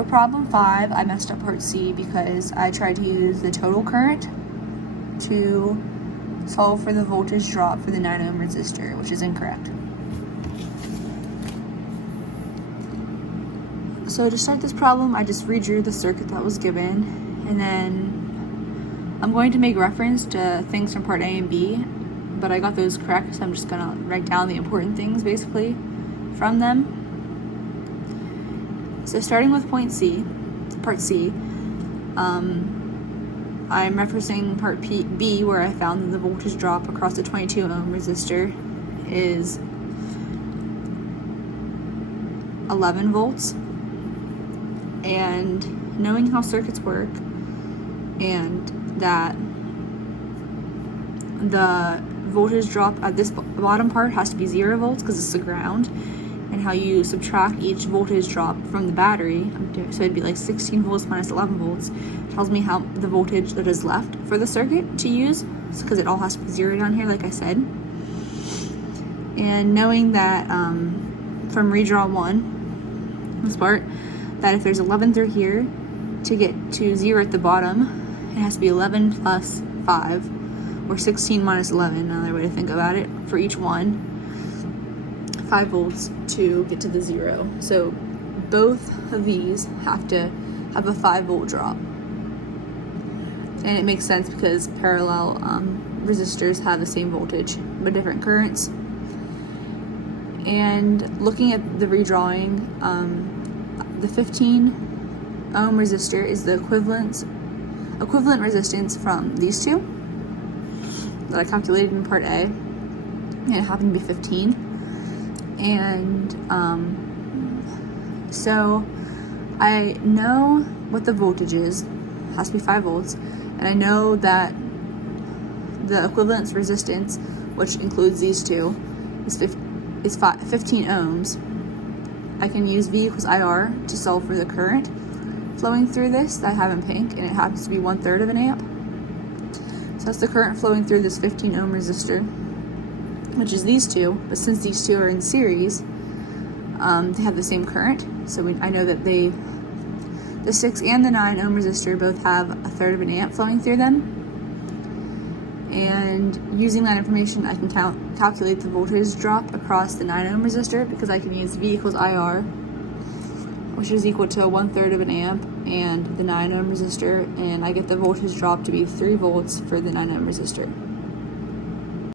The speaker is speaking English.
For problem 5, I messed up part C because I tried to use the total current to solve for the voltage drop for the 9 ohm resistor, which is incorrect. So to start this problem, I just redrew the circuit that was given, and then I'm going to make reference to things from part A and B, but I got those correct, so I'm just gonna write down the important things basically from them. So starting with part C, I'm referencing part B, where I found that the voltage drop across the 22 ohm resistor is 11 volts. And knowing how circuits work, and that the voltage drop at this bottom part has to be 0 volts because it's the ground, and how you subtract each voltage drop from the battery, so it'd be like 16 volts minus 11 volts, tells me how the voltage that is left for the circuit to use, because it all has to be 0 down here, like I said. And knowing that from redraw 1, this part, that if there's 11 through here, to get to 0 at the bottom, it has to be 11 plus 5, or 16 minus 11, another way to think about it, for each one. 5 volts to get to the 0. So both of these have to have a 5 volt drop. And it makes sense because parallel resistors have the same voltage but different currents. And looking at the redrawing, the 15 ohm resistor is the equivalent resistance from these two that I calculated in part A, and it happened to be 15. And so I know what the voltage is, has to be 5 volts, and I know that the equivalence resistance, which includes these two, is 15 ohms. I can use V equals IR to solve for the current flowing through this that I have in pink, and it happens to be 1/3 of an amp. So that's the current flowing through this 15 ohm resistor, which is these two, but since these two are in series, they have the same current. So I know that the 6 and the 9 ohm resistor both have 1/3 of an amp flowing through them. And using that information, I can calculate the voltage drop across the 9 ohm resistor, because I can use V equals IR, which is equal to 1/3 of an amp, and the 9 ohm resistor, and I get the voltage drop to be 3 volts for the 9 ohm resistor.